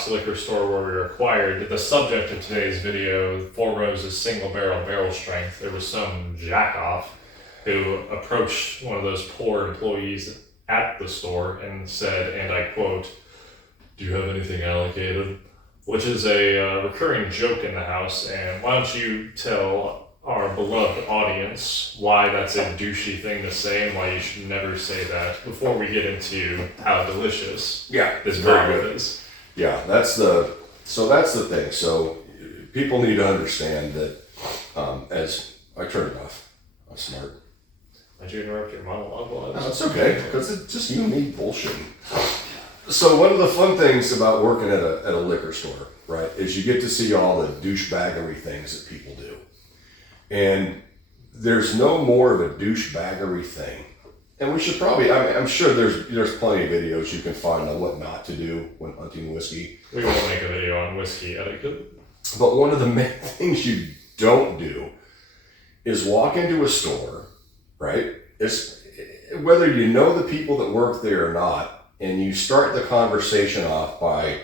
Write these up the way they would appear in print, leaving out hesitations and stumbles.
box liquor store where we were acquired, the subject of today's video, Four Roses single barrel strength, there was some jackoff who approached one of those poor employees at the store and said, and I quote, "Do you have anything allocated?" Which is a recurring joke in the house, and why don't you tell our beloved audience why that's a douchey thing to say and why you should never say that before we get into how delicious this bourbon is. Yeah, that's the thing. So people need to understand that as I turn it off, I'm smart. Did you interrupt your monologue while I was? No, it's okay, because it's just you and me bullshitting. So one of the fun things about working at a liquor store, right, is you get to see all the douchebaggery things that people do. And there's no more of a douchebaggery thing. And we should probably, I'm sure there's plenty of videos you can find on what not to do when hunting whiskey. We won't make a video on whiskey etiquette. But one of the main things you don't do is walk into a store, right? It's, whether you know the people that work there or not, and you start the conversation off by,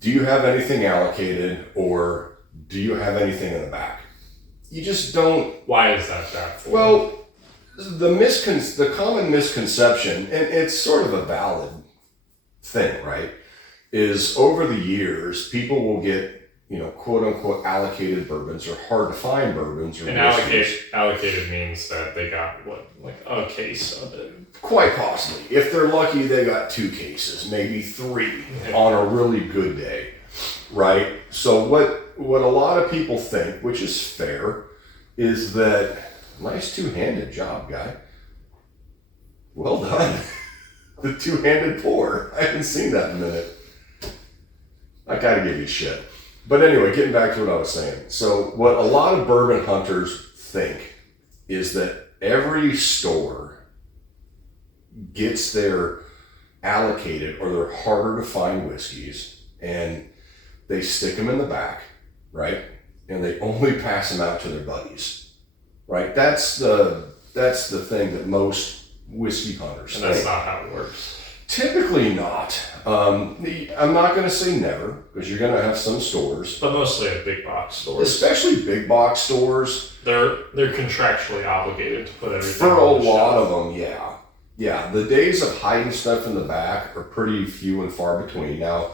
do you have anything allocated or do you have anything in the back? You just don't. Why is that bad for? Well, the common misconception, and it's sort of a valid thing, right, is over the years, people will get, quote unquote, allocated bourbons or hard to find bourbons. And allocated means that they got like a case of it. Quite possibly. If they're lucky, they got 2 cases, maybe 3 on a really good day, right? So what a lot of people think, which is fair, is that nice two-handed job, guy. Well done. The two-handed pour. I haven't seen that in a minute. I gotta give you shit. But anyway, getting back to what I was saying. So what a lot of bourbon hunters think is that every store gets their allocated or their harder to find whiskeys and they stick them in the back, right? And they only pass them out to their buddies, right? That's the thing that most whiskey hunters think. And that's not how it works. Typically not. I'm not going to say never, because you're going to have some stores. But mostly at big box stores. Especially big box stores. They're contractually obligated to put everything for on a the lot shelf. of them, yeah. Yeah, the days of hiding stuff in the back are pretty few and far between. Now,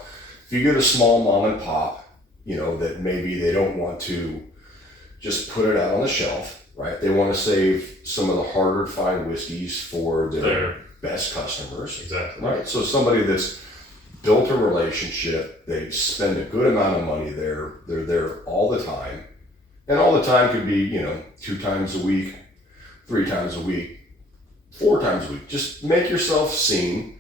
if you get a small mom and pop, that maybe they don't want to just put it out on the shelf, right? They want to save some of the harder to find whiskeys for their best customers. Exactly. Right? So somebody that's built a relationship, they spend a good amount of money there, they're there all the time. And all the time could be, 2 times a week, 3 times a week, 4 times a week. Just make yourself seen,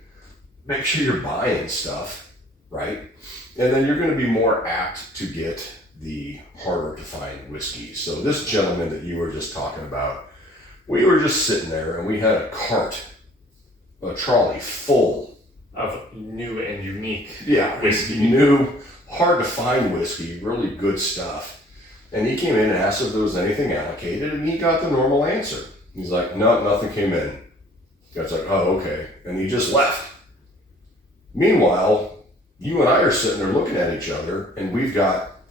make sure you're buying stuff, right? And then you're going to be more apt to get the harder to find whiskey. So this gentleman that you were just talking about, we were just sitting there and we had a cart, a trolley full of new and unique whiskey. New, hard to find whiskey, really good stuff. And he came in and asked if there was anything allocated, and he got the normal answer. He's like, no, nothing came in. The guy's like, oh, okay. And he just left. Meanwhile, you and I are sitting there looking at each other, and we've got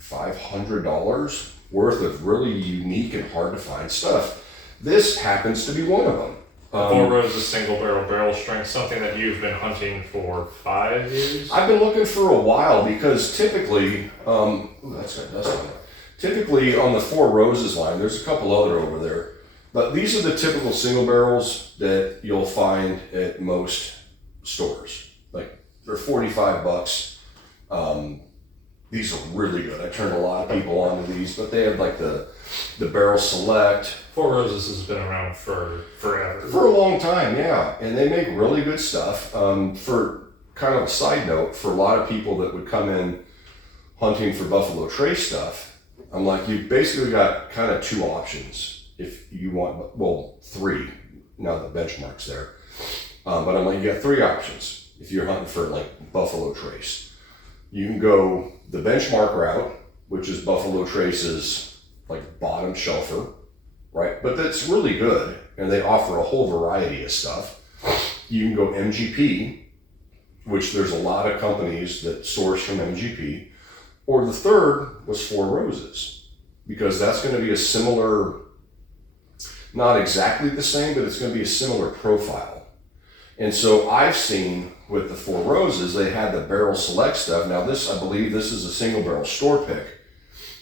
$500 worth of really unique and hard to find stuff. This happens to be one of them. Four Roses single barrel strength, something that you've been hunting for 5 years? I've been looking for a while because typically, typically on the Four Roses line, there's a couple other over there, but these are the typical single barrels that you'll find at most stores. Like they're $45. These are really good. I turned a lot of people onto these, but they have like the Barrel Select. Four Roses has been around for forever. For a long time, yeah. And they make really good stuff. For kind of a side note, for a lot of people that would come in hunting for Buffalo Trace stuff, I'm like, you basically got kind of 2 options if you want, well, 3, now the benchmark's there. But I'm like, you got 3 options if you're hunting for like Buffalo Trace. You can go the benchmark route, which is Buffalo Trace's like bottom shelfer, right? But that's really good, and they offer a whole variety of stuff. You can go MGP, which there's a lot of companies that source from MGP, or the third was Four Roses, because that's going to be a similar, not exactly the same, but it's going to be a similar profile. And so I've seen with the Four Roses, they had the barrel select stuff. Now this, I believe this is a single barrel store pick.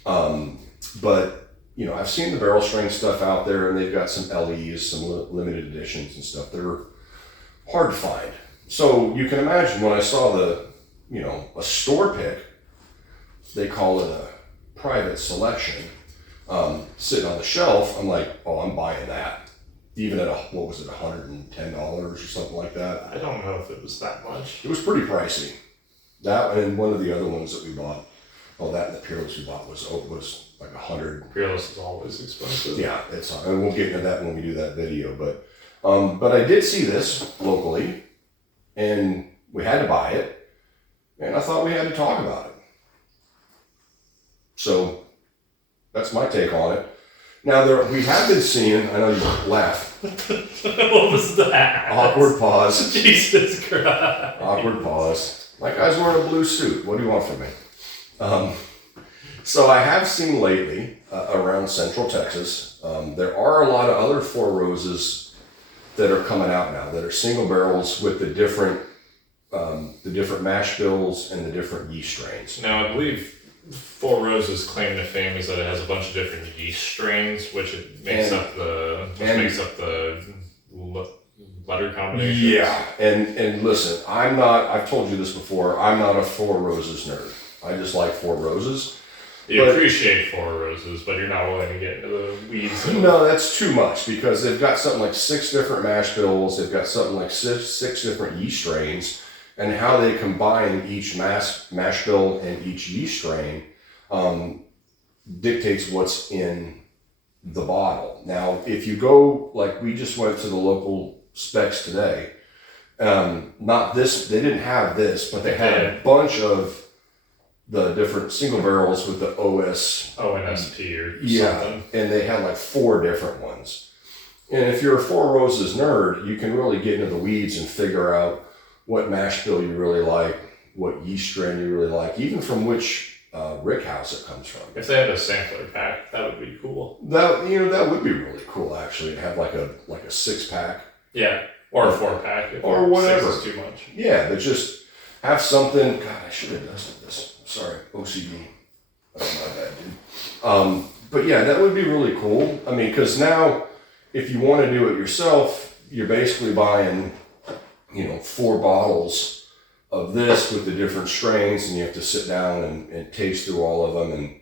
But you know, I've seen the barrel strength stuff out there, and they've got some LEs, some limited editions and stuff. They're hard to find. So you can imagine when I saw the, you know, a store pick, they call it a private selection, sitting on the shelf, I'm like, oh, I'm buying that. Even at what was it, $110 or something like that? I don't know if it was that much. It was pretty pricey. That and one of the other ones that we bought, that and the Peerless we bought was like $100. Peerless is always expensive. Yeah, it's, and we'll get into that when we do that video. But I did see this locally, and we had to buy it, and I thought we had to talk about it. So that's my take on it. Now we have been seeing. I know you laugh. What was that? Awkward pause. Jesus Christ. Awkward pause. My guy's wearing a blue suit. What do you want from me? So I have seen lately around Central Texas, there are a lot of other Four Roses that are coming out now that are single barrels with the different mash bills and the different yeast strains. Now, I believe Four Roses' claim to fame is that it has a bunch of different yeast strains, which it makes up the letter combinations. Yeah, and listen, I've told you this before, I'm not a Four Roses nerd. I just like Four Roses. You appreciate Four Roses, but you're not willing to get into the weeds. No, that's too much, because they've got something like 6 different mash bills, they've got something like six different yeast strains, and how they combine each mash bill and each yeast strain dictates what's in the bottle. Now, if you go, like we just went to the local specs today, not this, they didn't have this, but they had a bunch of the different single barrels with the ONSP or something. And they had like 4 different ones. And if you're a Four Roses nerd, you can really get into the weeds and figure out what mash bill you really like, what yeast strain you really like, even from which rick house it comes from. If they had a sampler pack, that would be cool. That would be really cool, actually, to have like a 6-pack. Yeah, or a 4-pack, or whatever. 6 is too much. Yeah, but just have something. God, I should have done this. Sorry, OCD. That's my bad, dude. But yeah, that would be really cool. I mean, because now, if you want to do it yourself, you're basically buying, 4 bottles of this with the different strains, and you have to sit down and taste through all of them,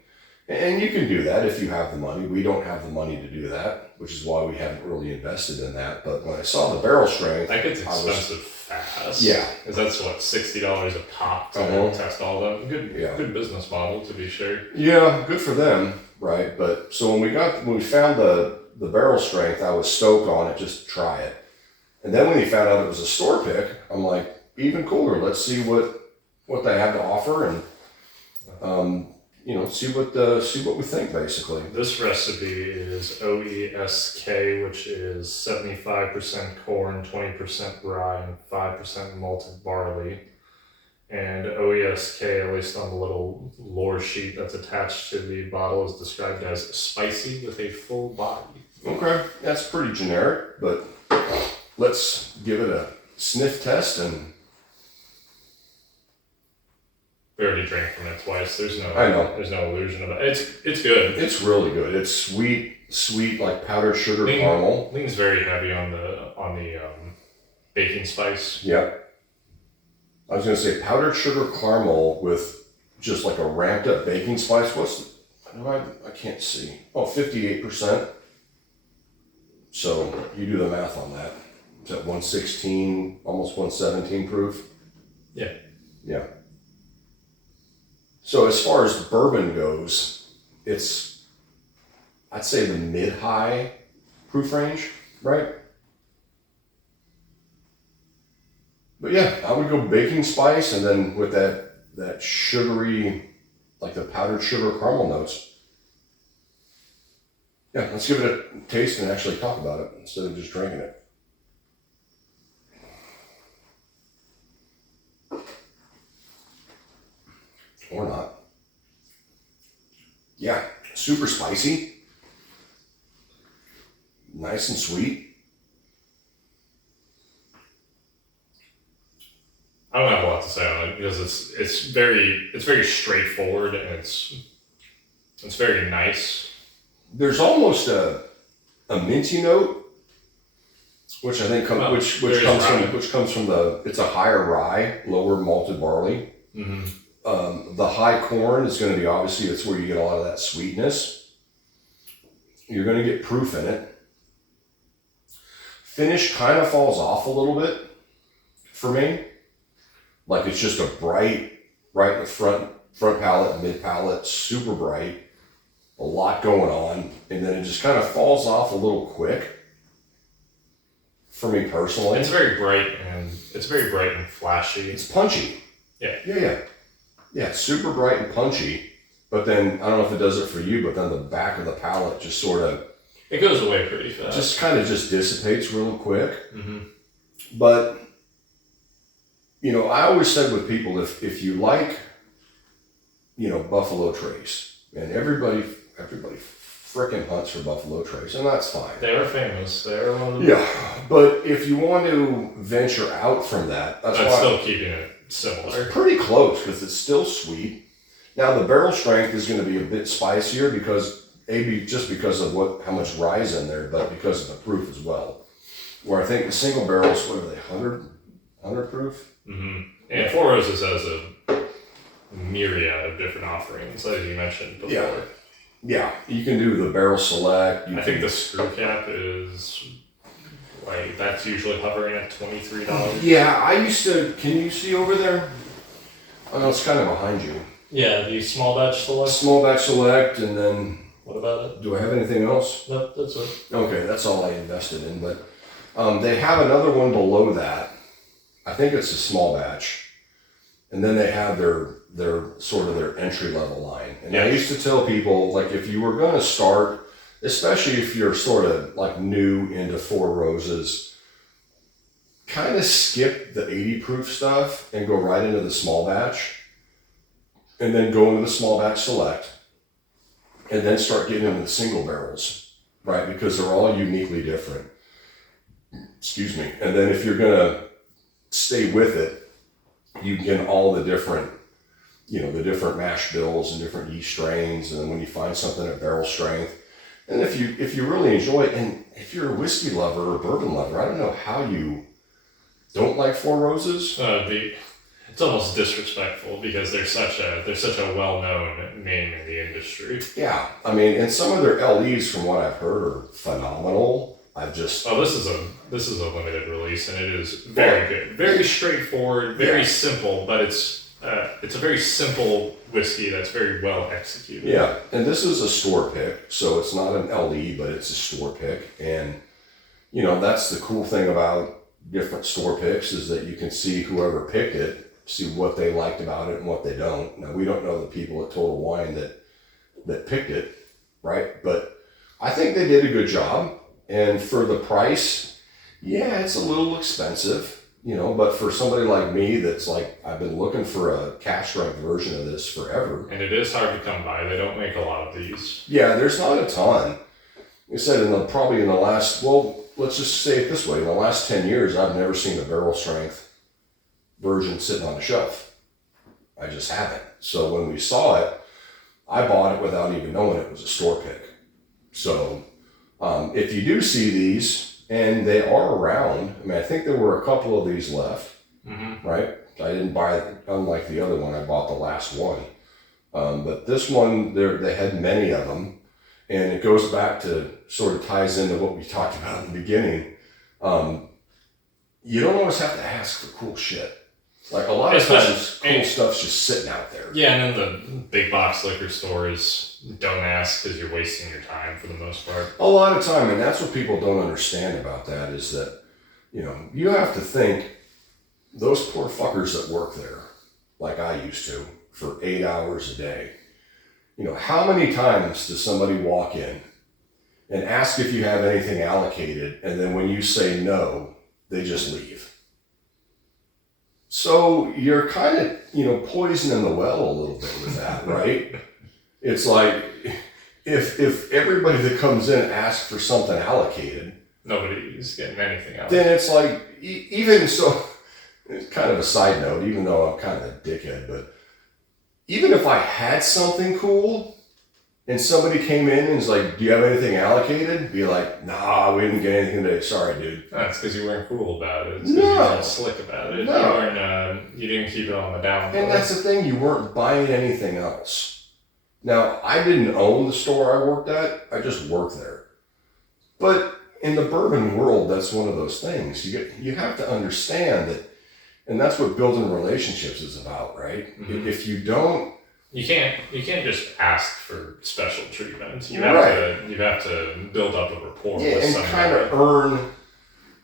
and you can do that if you have the money. We don't have the money to do that, which is why we haven't really invested in that. But when I saw the barrel strength, that gets expensive fast. Yeah, because that's what $60 a pop to test all of them. Good business model, to be sure. Yeah, good for them, right? But so when we found the barrel strength, I was stoked on it just to try it. And then when we found out it was a store pick, I'm like, even cooler. Let's see what they have to offer, and see what we think, basically. This recipe is OESK, which is 75% corn, 20% rye, and 5% malted barley. And OESK, at least on the little lore sheet that's attached to the bottle, is described as spicy with a full body. Okay, that's pretty generic, but let's give it a sniff test and. We already drank from it twice. There's no illusion about it. It's good. It's really good. It's sweet like powdered sugar caramel. Leans very heavy on the baking spice. Yeah. I was gonna say powdered sugar caramel with just like a ramped up baking spice. I can't see. 58%. So you do the math on that. Is that 116, almost 117 proof? Yeah. Yeah. So as far as bourbon goes, it's, I'd say the mid-high proof range, right? But yeah, I would go baking spice, and then with that sugary, like the powdered sugar caramel notes. Yeah, let's give it a taste and actually talk about it instead of just drinking it. Yeah, super spicy. Nice and sweet. I don't have a lot to say on it because it's very straightforward and it's very nice. There's almost a minty note, which I think which comes from it's a higher rye, lower malted barley. Mm-hmm. The high corn is going to be obviously it's where you get a lot of that sweetness. You're going to get proof in it. Finish kind of falls off a little bit for me. Like it's just a bright, right in the front palate, mid palate, super bright, a lot going on, and then it just kind of falls off a little quick. For me personally, it's very bright and flashy. It's punchy. Yeah. It's super bright and punchy. But then I don't know if it does it for you, but then the back of the palate just sort of it goes away pretty fast. Just kind of just dissipates real quick. Mm-hmm. But I always said with people, if you like, Buffalo Trace, and everybody frickin' hunts for Buffalo Trace, and that's fine. They are famous. They are one of the Yeah, but if you want to venture out from that, that's still keeping it similar. It's pretty close because it's still sweet. Now the barrel strength is going to be a bit spicier because just because of how much rye is in there, but because of the proof as well. Where I think the single barrels, what are they, 100 proof? Mm-hmm. And Four Roses has a myriad of different offerings, as you mentioned before. Yeah, you can do the barrel select. I think the screw cap is that's usually hovering at $23. Yeah, I used to. Can you see over there? Oh no, it's kind of behind you. Yeah, the small batch select. Small batch select, and then. What about it? Do I have anything else? Nope, that's it. Okay, that's all I invested in, but they have another one below that. I think it's a small batch, and then they have their sort of their entry level line. And I used to tell people, like, if you were going to start, especially if you're sort of like new into Four Roses, kind of skip the 80 proof stuff and go right into the small batch, and then go into the small batch select, and then start getting into the single barrels, right? Because they're all uniquely different. Excuse me. And then if you're going to stay with it, you get all the different, the different mash bills and different yeast strains. And then when you find something at barrel strength, and if you really enjoy it, and if you're a whiskey lover or bourbon lover, I don't know how you don't like Four Roses. It's almost disrespectful because they're such a well-known name in the industry. Yeah, I mean, and some of their LEs, from what I've heard, are phenomenal. This is a limited release, and it is very good, very straightforward, very simple, but it's a very simple whiskey that's very well executed. Yeah, and this is a store pick, so it's not an LE, but it's a store pick, and that's the cool thing about different store picks is that you can see whoever picked it, see what they liked about it and what they don't. Now we don't know the people at Total Wine that picked it, right? But I think they did a good job. And for the price, it's a little expensive, but for somebody like me that's like, I've been looking for a cash strength version of this forever. And it is hard to come by. They don't make a lot of these. Yeah, there's not a ton. Like I said, probably in the last, let's just say it this way. In the last 10 years, I've never seen a barrel strength version sitting on the shelf. I just haven't. So when we saw it, I bought it without even knowing it was a store pick. So if you do see these, and they are around, I mean, I think there were a couple of these left, right? I didn't buy, unlike the other one, I bought the last one. But this one, they had many of them, and it goes back to, sort of ties into what we talked about in the beginning. You don't always have to ask for cool shit. Like a lot of times, cool stuff's just sitting out there. Yeah, and then the big box liquor stores don't ask because you're wasting your time for the most part. A lot of time, and that's what people don't understand about that is that, you have to think those poor fuckers that work there, like I used to, for 8 hours a day. How many times does somebody walk in and ask if you have anything allocated, and then when you say no, they just leave? So you're kind of, poisoning the well a little bit with that, right? It's like if everybody that comes in asks for something allocated, nobody's getting anything out of then it. it's like, even so, it's kind of a side note, even though I'm kind of a dickhead, but even if I had something cool and somebody came in and was like, do you have anything allocated? Be like, nah, we didn't get anything today. Sorry, dude. That's because you weren't cool about it. It's because you weren't slick about it. No. You didn't keep it on the down low. And that's the thing, you weren't buying anything else. Now, I didn't own the store I worked at. I just worked there. But in the bourbon world, that's one of those things. You have to understand that, and that's what building relationships is about, right? Mm-hmm. If you don't, you can't just ask for special treatment. You have to build up a rapport with and somebody. kind of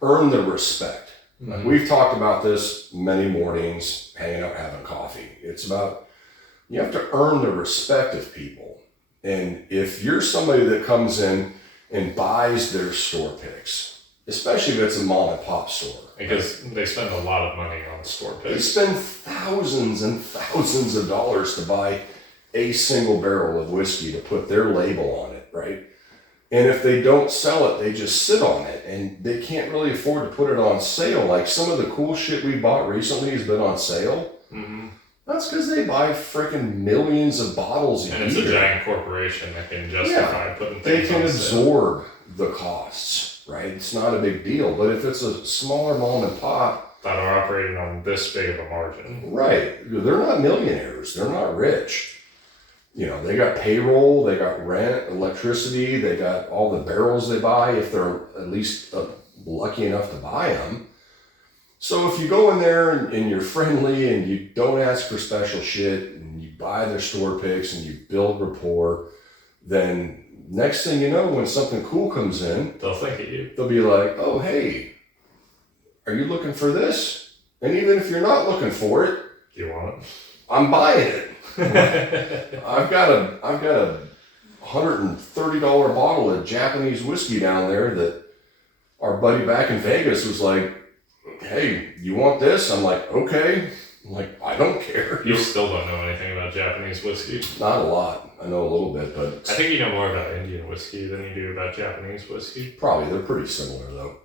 earn the respect. Mm-hmm. We've talked about this many mornings, hanging out, having coffee. It's about, you have to earn the respect of people. And if you're somebody that comes in and buys their store picks, especially if it's a mom and pop store. Because they spend a lot of money on store picks. They spend thousands and thousands of dollars to buy a single barrel of whiskey to put their label on it, right? And if they don't sell it, they just sit on it, and they can't really afford to put it on sale. Like some of the cool shit we bought recently has been on sale. Mm-hmm. That's because they buy freaking millions of bottles a year. And it's a giant corporation that can justify putting things on sale. They can absorb the costs, right? It's not a big deal. But if it's a smaller mom and pop that are operating on this big of a margin. Right. They're not millionaires. They're not rich. You know, they got payroll, they got rent, electricity, they got all the barrels they buy if they're at least lucky enough to buy them. So if you go in there and you're friendly and you don't ask for special shit and you buy their store picks and you build rapport, then next thing you know, when something cool comes in, they'll think of you. They'll be like, oh, hey, are you looking for this? And even if you're not looking for it, you want it? I'm buying it. I've got a $130 bottle of Japanese whiskey down there that our buddy back in Vegas was like, hey, you want this? I'm like, okay. I'm like, I don't care. You still don't know anything about Japanese whiskey? Not a lot. I know a little bit, but I think you know more about Indian whiskey than you do about Japanese whiskey. Probably. They're pretty similar though.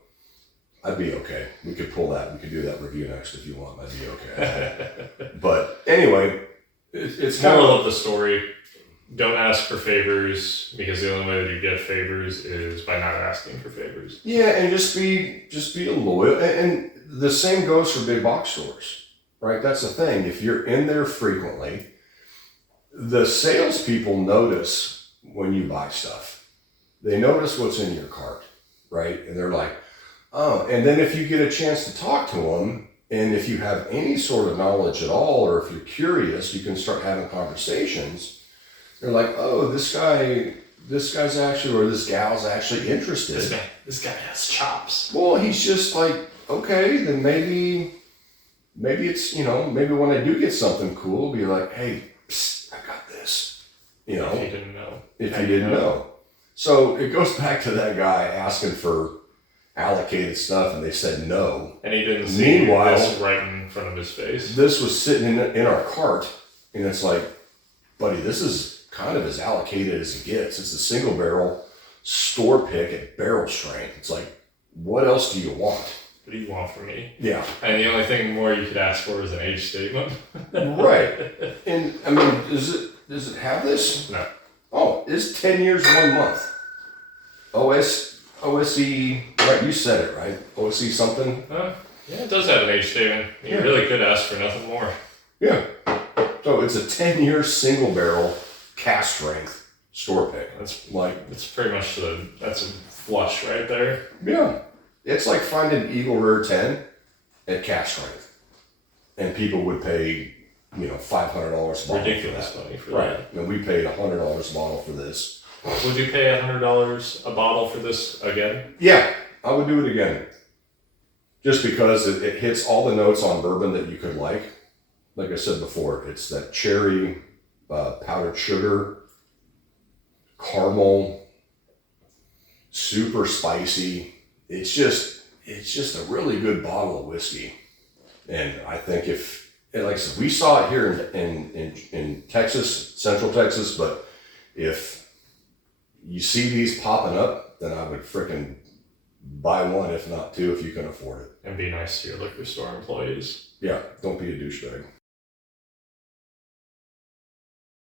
I'd be okay. We could pull that. We could do that review next if you want. I'd be okay. But anyway, it's kind moral of the story. Don't ask for favors, because the only way that you get favors is by not asking for favors. Yeah, and just be loyal. And the same goes for big box stores, right? That's the thing. If you're in there frequently, the salespeople notice when you buy stuff. They notice what's in your cart, right? And they're like, oh. And then if you get a chance to talk to them, and if you have any sort of knowledge at all, or if you're curious, you can start having conversations. They're like, oh, this guy's actually, or this gal's actually interested. This guy has chops. Well, he's just like, okay, then maybe it's, maybe when I do get something cool, be like, hey, psst, I got this. If you didn't know. If you didn't know. So it goes back to that guy asking for allocated stuff, and they said no. And he didn't see this right in front of his face. This was sitting in our cart, and it's like, buddy, this is kind of as allocated as it gets. It's a single barrel store pick at barrel strength. It's like, what else do you want? What do you want from me? Yeah. And the only thing more you could ask for is an age statement. Right. And I mean, does it have this? No. Oh, it's 10 years, 1 month. OSE, right, you said it, right? OSE something? Yeah, it does have an age statement. You really could ask for nothing more. Yeah. So it's a 10-year single barrel cast strength store pick. It's pretty much that's a flush right there. Yeah. It's like finding Eagle Rare 10 at cast strength. And people would pay, $500 a bottle. Ridiculous money for that. Right. And we paid $100 a bottle for this. Would you pay $100 a bottle for this again? Yeah, I would do it again. Just because it hits all the notes on bourbon that you could like. Like I said before, it's that cherry, powdered sugar, caramel, super spicy. It's just a really good bottle of whiskey. And I think like I said, we saw it here in Texas, Central Texas, but if you see these popping up, then I would frickin' buy one, if not two, if you can afford it. And be nice to your liquor store employees. Yeah, don't be a douchebag.